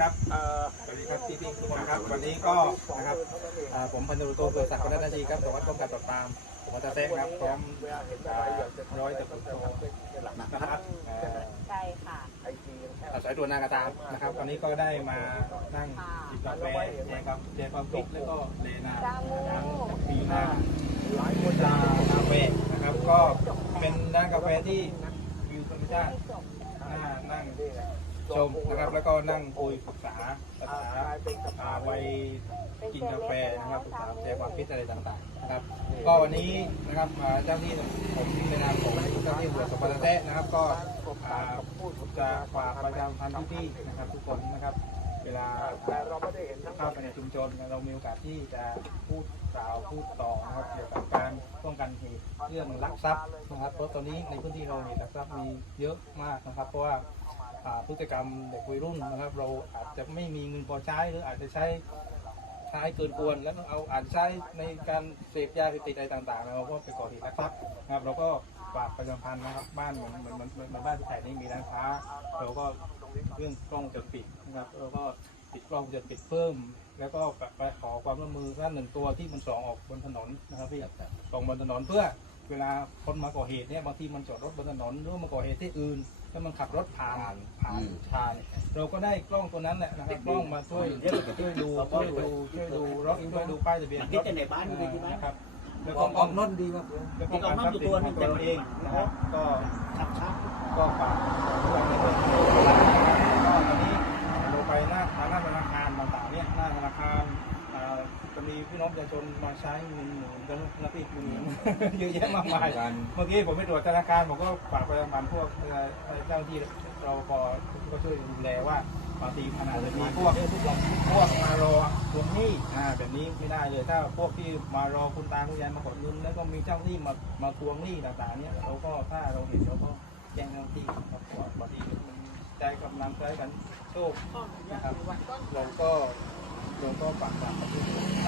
ครับเอ่อสวัสดีครับพี่พี่ทุกคนครับ วันนี้ก็นะครับเอ่อผมพันตำรวจโทเกิดศักดิ์วรรณนาทีครับสวัสดิ์ป้องกันปราบปรามผมวัตเต้ครับพร้อมเอ่อร้อยตำรวจโทนะครับเอ่อใช่ค่ะสายตรวจนากาตามนะครับ วันนี้ก็ได้มานั่งจิบกาแฟแจกกับแจความคิดแล้วก็เลนาทางปีหน้าร้านโคจากาแฟนะครับ ก็เป็นร้านกาแฟที่วิวธรรมชาติน่านั่ง ชมนะครับ แล้วก็นั่งคุยปรึกษาภาษาอ่าวัยกินกาแฟนะครับปรึกษาแชร์ความคิดอะไรต่างๆนะครับ ก็วันนี้นะครับอ่าเจ้าที่ผมในนามของเจ้าที่ตำรวจสพตะแตะนะครับ ก็อ่าจะฝากประชาสัมพันธ์พี่ๆนะครับ ทุกคนนะครับ เวลาเข้าไปในชุมชนเรามีโอกาสที่จะพูดกล่าวพูดต่อนะครับเกี่ยวกับการป้องกันเหตุเรื่องลักทรัพย์นะครับเพราะตอนนี้ในพื้นที่เราเหตุลักทรัพย์มีเยอะมากนะครับ เพราะว่า พฤติกรรมเด็กวัยรุ่นนะครับ เราอาจจะไม่มีเงินพอใช้หรืออาจจะใช้ใช้เกินควรแล้วเอาอาจจะใช้ในการเสพยาเสพติดอะไรต่างๆเราก็ไปก่อเหตุนะครับนะครับ เราก็ฝากประชาสัมพันธ์นะครับบ้านเหมือนเหมือนเหมือนเหมือนบ้านที่แถวนี้มีร้านค้าเราก็เรื่องกล้องวงจรปิดนะครับเราก็ติดกล้องวงจรปิดเพิ่ม แล้วก็ไปขอความร่วมมือท่านหนึ่งตัวที่มันสองออกบนถนนนะครับพี่ส่องบนถนนเพื่อ เวลาคนมาก่อเหตุเนี่ยบางทีมันจอดรถบนถนนหรือว่ามาก่อเหตุที่อื่นถ้ามันขับรถผ่านผ่านผ่านเราก็ได้กล้องตัวนั้นแหละนะครับกล้องมาช่วยช่วยดูช่วยดูช่วยดูรถช่วยดูป้ายทะเบียนรคิดถแต่ในบ้านไม่ได้ที่บ้านนะครับแล้วอก็อกออกนนดีครับแล้วก็การทรัพย์สินของตัวเองนะครับก็ชักชักก็ฝาก น้องประชาชนมาใช้เงินหมุนกันนะพี่เงินเยอะแยะมากมายเมื่อกี้ผมไปตรวจธนาคารผมก็ฝากไปประมาณพวกเอ่อเจ้าหน้าที่เราพอก็ช่วยดูแลว่าบางทีขนาดจะมีพวกพวกมารอทวงหนี้อ่าแบบนี้ไม่ได้เลยถ้าพวกที่มารอคุณตาคุณยายมากดเงินแล้วก็มีเจ้าหน้าที่มามาทวงหนี้ต่างๆเนี่ยเราก็ถ้าเราเห็นเราก็แจ้งเจ้าหน้าที่ครับว่าบางทีมันใจกำลังใจกันโชคนะครับเราก็เราก็ฝากฝากประชาชนครับวันนี้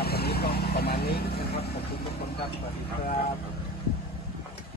ก็ประมาณนี้นะครับขอบคุณทุกคนครับสวัสดีครับ